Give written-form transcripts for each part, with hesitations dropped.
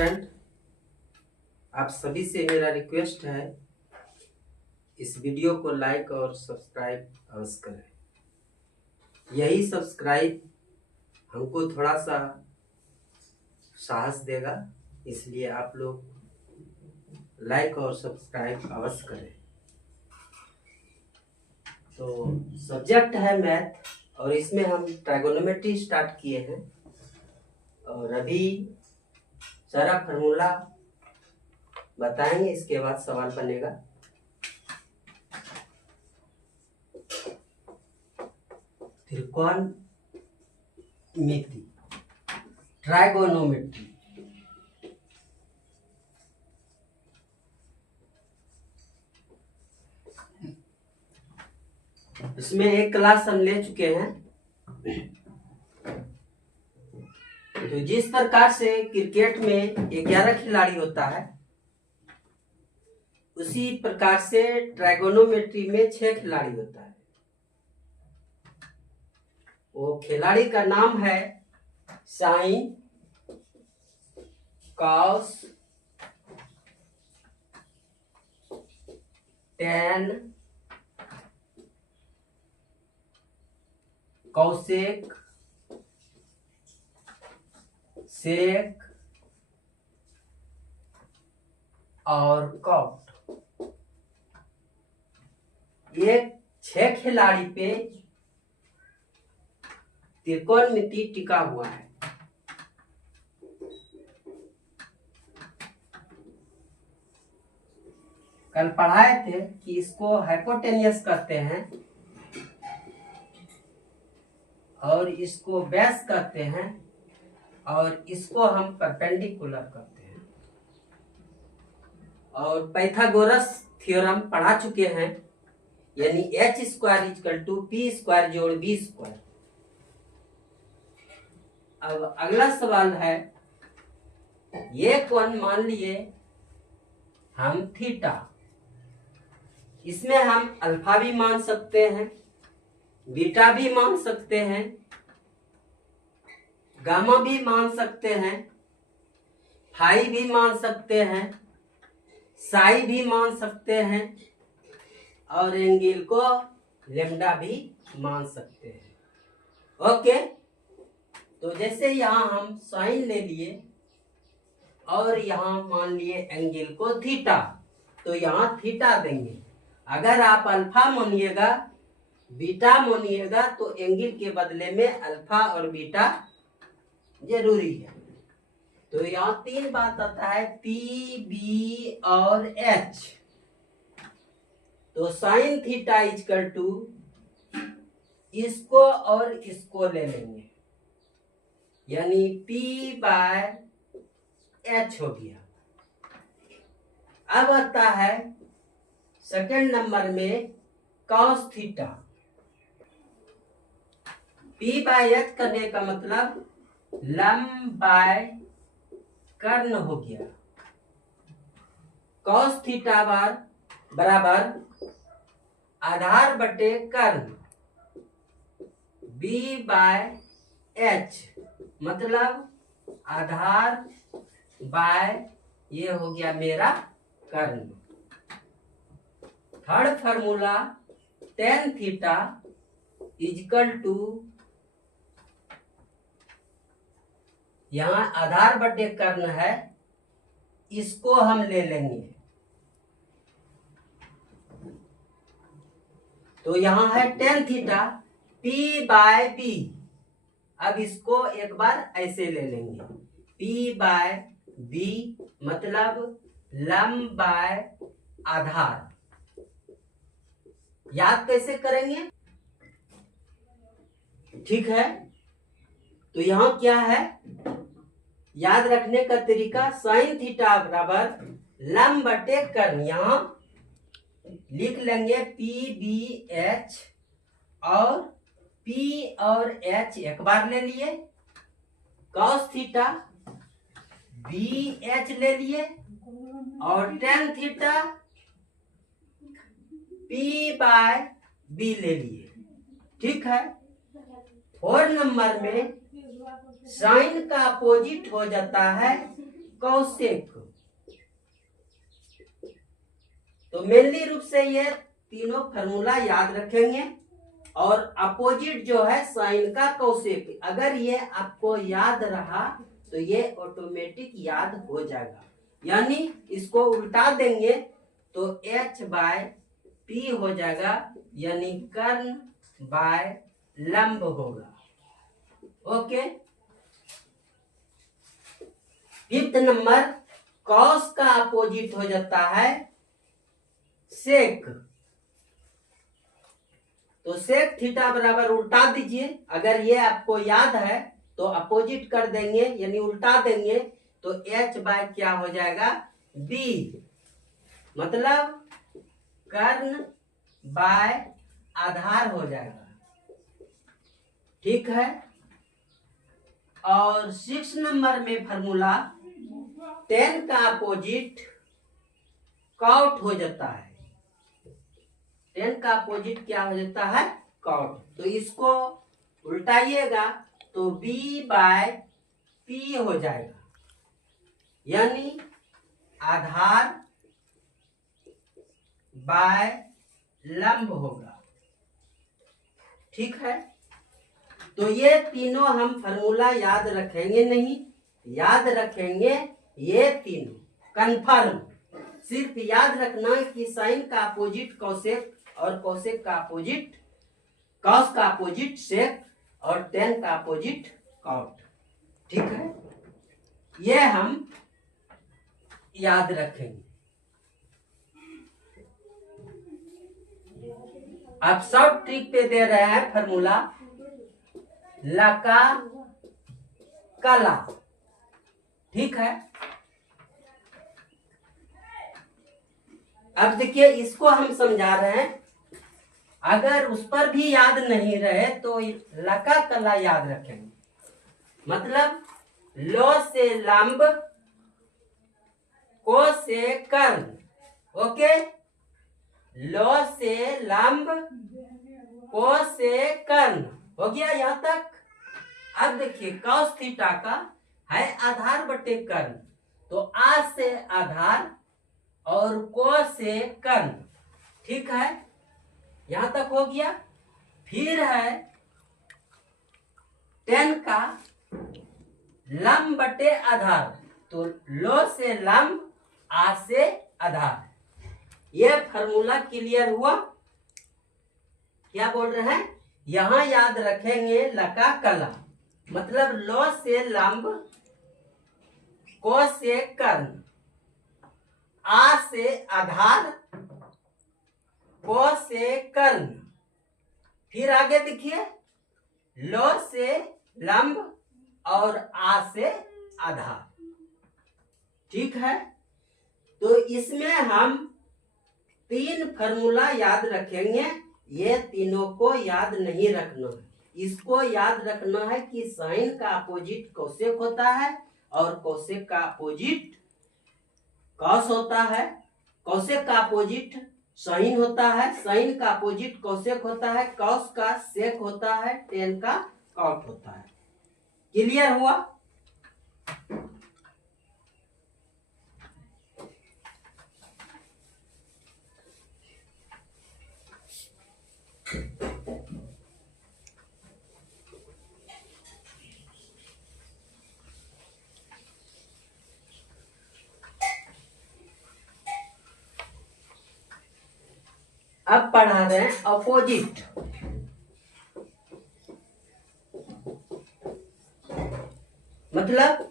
Student, आप सभी से मेरा रिक्वेस्ट है, इस वीडियो को लाइक और सब्सक्राइब अवश्य करें। यही सब्सक्राइब हमको थोड़ा सा साहस देगा, इसलिए आप लोग लाइक और सब्सक्राइब अवश्य करें। तो सब्जेक्ट है मैथ और इसमें हम ट्राइगोनोमेट्री स्टार्ट किए हैं और अभी सारा फार्मूला बताएंगे, इसके बाद सवाल बनेगा। त्रिकोणमिति, ट्राइगोनोमेट्री। इसमें एक क्लास हम ले चुके हैं। तो जिस प्रकार से क्रिकेट में 11 खिलाड़ी होता है, उसी प्रकार से ट्राइगोनोमेट्री में 6 खिलाड़ी होता है। वो खिलाड़ी का नाम है साइन, कॉस, टैन, कौसेक, सेक और कॉट। ये 6 खिलाड़ी पे त्रिकोणमिति टिका हुआ है। कल पढ़ाए थे कि इसको हाइपोटेनियस कहते हैं और इसको बेस कहते हैं और इसको हम परपेंडिकुलर कहते हैं। और पाइथागोरस थ्योरम पढ़ा चुके हैं, यानी h square equal to p square जोड़ b स्क्वायर। अब अगला सवाल है, ये कोण मान लिए हम थीटा, इसमें हम अल्फा भी मान सकते हैं, बीटा भी मान सकते हैं, गामा भी मान सकते हैं, फाई भी मान सकते हैं, साई भी मान सकते हैं और एंगल को लेम्डा भी मान सकते हैं। ओके, तो जैसे यहाँ हम साइन ले लिए और यहाँ मान लिए एंगल को थीटा, तो यहाँ थीटा देंगे। अगर आप अल्फा मानिएगा, बीटा मानिएगा, तो एंगल के बदले में अल्फा और बीटा जरूरी है। तो यहाँ 3 बात आता है, P, B और H। तो साइन थीटा इक्वल टू इसको और इसको ले लेंगे, यानी P बाय H हो गया। अब आता है सेकेंड नंबर में cos theta. P by H करने का मतलब लंब बाय कर्ण हो गया। कॉस थीटा बार बराबर आधार बटे कर्ण B बाय H, मतलब आधार बाय ये हो गया मेरा कर्ण। Third formula tan theta equal to, यहाँ आधार बटे कर्ण है, इसको हम ले लेंगे। तो यहाँ है tan theta P by B। अब इसको एक बार ऐसे ले लेंगे, P बाय B मतलब लंब बाय आधार। याद कैसे करेंगे? ठीक है, तो यहाँ क्या है, याद रखने का तरीका, साइन थीटा बराबर लंब बटे कर्ण। यहाँ लिख लेंगे P B H और P और H एक बार ले लिए, कॉस थीटा B H ले लिए और tan theta P by B ले लिए। ठीक है, 4 नंबर में साइन का अपोजिट हो जाता है कौशिक। तो मेनली रूप से ये तीनों फार्मूला याद रखेंगे। और अपोजिट जो है साइन का कौशिक, अगर ये आपको याद रहा तो ये ऑटोमेटिक याद हो जाएगा। यानी इसको उल्टा देंगे तो h बाय पी हो जाएगा, यानी कर्ण बाय लंब होगा। ओके। फिफ्थ नंबर, कॉस का अपोजिट हो जाता है सेक। तो सेक थीटा बराबर उल्टा दीजिए। अगर ये आपको याद है तो अपोजिट कर देंगे, यानी उल्टा देंगे तो h बाय क्या हो जाएगा, b, मतलब कर्ण बाय आधार हो जाएगा। ठीक है। और 6 नंबर में फार्मूला tan का अपोजिट कॉट हो जाता है। tan का अपोजिट क्या हो जाता है, कॉट। तो इसको उल्टाइएगा तो b बाय p हो जाएगा, यानी आधार बाय लंब होगा। ठीक है। तो ये तीनों हम फार्मूला याद रखेंगे नहीं, याद रखेंगे ये तीनों कंफर्म। सिर्फ याद रखना कि साइन का अपोजिट कौशिक और कौशिक का अपोजिट कॉस का अपोजिट सेक और टेन का अपोजिट कॉट। ठीक है, ये हम याद रखेंगे। आप सब ट्रिक पे दे रहे हैं फार्मूला लका कला। ठीक है। अब देखिए, इसको हम समझा रहे हैं। अगर उस पर भी याद नहीं रहे तो लका कला याद रखेंगे। मतलब लो से लंब, को से कर्ण। ओके, लो से लंब, को से कर्ण हो गया यहां तक। अब देखिए, कॉस थीटा का है आधार बटे कर्ण, तो आ से आधार और को से कर्ण। ठीक है, यहां तक हो गया। फिर है टेन का लंब बटे आधार, तो लो से लंब, आ से आधार। ये फार्मूला क्लियर हुआ। क्या बोल रहे हैं, यहां याद रखेंगे लका कला, मतलब लो से लंब, को से कर्ण, आ से आधार, को से कर्ण। फिर आगे देखिए, लो से लंब और आ से आधार। ठीक है। तो इसमें हम 3 फार्मूला याद रखेंगे। ये तीनों को याद नहीं रखना है। इसको याद रखना है कि साइन का अपोजिट कौशिक होता है और कौशिक का अपोजिट कॉस होता है। कौशिक का अपोजिट साइन होता है, साइन का अपोजिट कौशिक होता है, कॉस का सेक होता है, टेन का कॉट होता है। क्लियर हुआ। अब पढ़ा रहे हैं अपोजिट। मतलब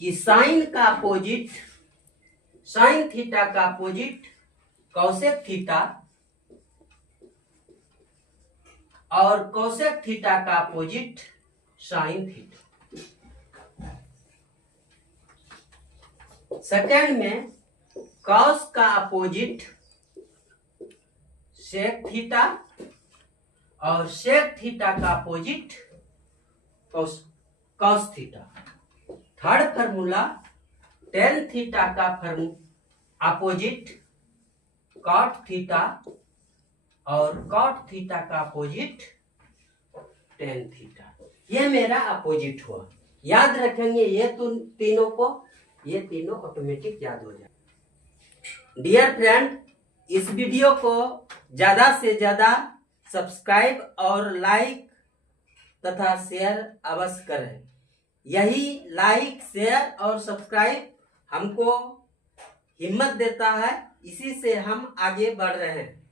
कि साइन का अपोजिट, साइन थीटा का अपोजिट कौशिक थीटा और कौशिक थीटा का अपोजिट साइन थीटा। सेकंड में कॉस का अपोजिट सेक थीटा और सेक थीटा का opposite cos theta. Third formula tan theta का अपोजिट कॉट थीटा और कॉट थीटा का अपोजिट टेन थीटा। ये मेरा अपोजिट हुआ। याद रखेंगे ये तीनों को। ये तीनों ऑटोमेटिक याद हो जाए। डियर फ्रेंड, इस वीडियो को ज़्यादा से ज़्यादा सब्सक्राइब और लाइक तथा शेयर अवश्य करें। यही लाइक, शेयर और सब्सक्राइब हमको हिम्मत देता है, इसी से हम आगे बढ़ रहे हैं।